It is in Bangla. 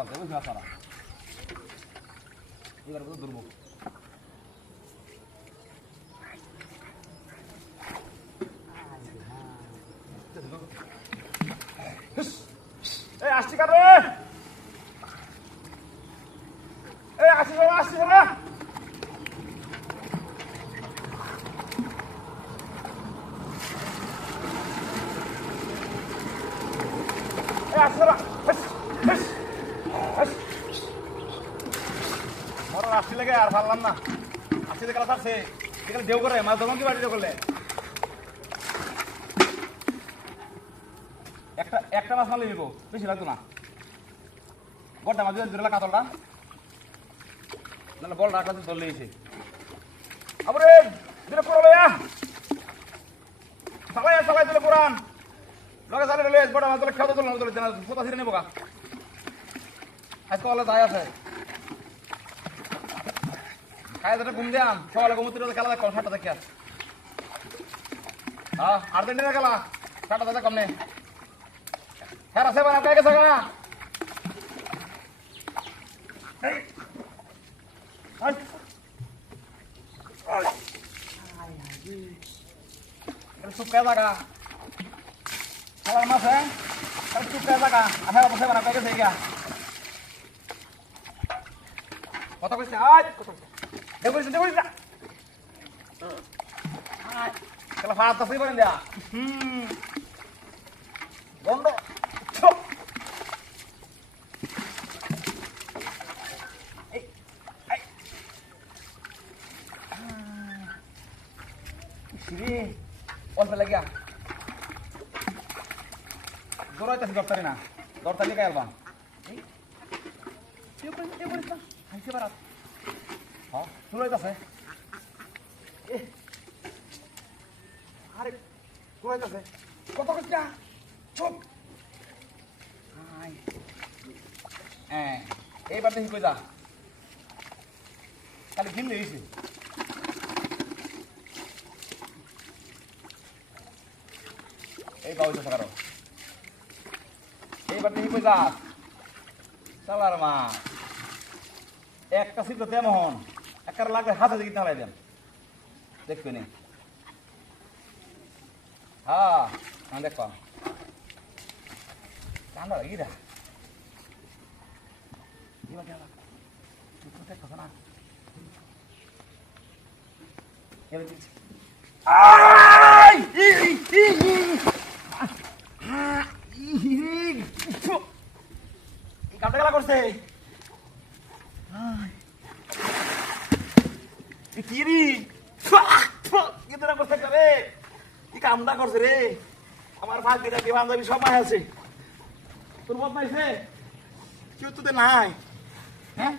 বলতে বুঝতে পারছো না এবার বুঝতে ধরবো এই আসছি কারে এই আসছি রে এই আসছি রে মরা আসছি লাগে আর পারলাম না আসছি দেখে ছাড়ছে এখানে দেও করে মাছ দোকান কি বাড়ি করলে একটা মাছ মারলে নিবো বেশি লাগতো না বড়টা মাছ ধরে কাতলটা না বল রাখা ধরলে এসে আবার দিলে পুরো লইয়া চালাই দিলে পুরান লগে চালে লইয়া বড় মাছ ধরে খেতে ধরলো ধরে কোথা ছিঁড়ে নেবো গা আজকে বলে তাই আছে খাই ধরে ঘুম দিয়াম সকালে ঘুমুত্রি খেলা দেখ 7টা দেখে হ্যাঁ আর্জেন্টিনা খেলা 7টা দাদা কম নেই হ্যাঁ আছে বানা কে গেছে না চুপ কে জায়গা খেলার মাছ হ্যাঁ চুপ কে জায়গা আঠারো বছর বানা কে গেছে গিয়া কত কইছে আজ দেখুন না খেলা ফাঁস দশই করেন দেয়া বন্ধ অল্প লাগিয়া দৌড়াইতেছি দরতারি না দরতারি কে আলবাম হাইছে বারাত হ্যাঁ দৌড়াইতেছে আরে দৌড়াইতেছে কত কটা চুপ এইবার দেখি কই যা খালি ঘিন দিয়েছি এই পাওয়া যাচ্ছে কারো এইবার দেখি কই যা চালার মা একটা সিদ্ধ তেমন একটা লাগবে হাতে দিকে চালাই দেন দেখবে নি হ্যাঁ দেখো কান্ড ইরা কথা না কাটা গেলা করছে কি রে করছে রে কি কামটা করছে রে আমার ভাগ দিটা কি বান্ধবী সবাই আছে তোর মত নাইছে কেউ তো নাই হ্যাঁ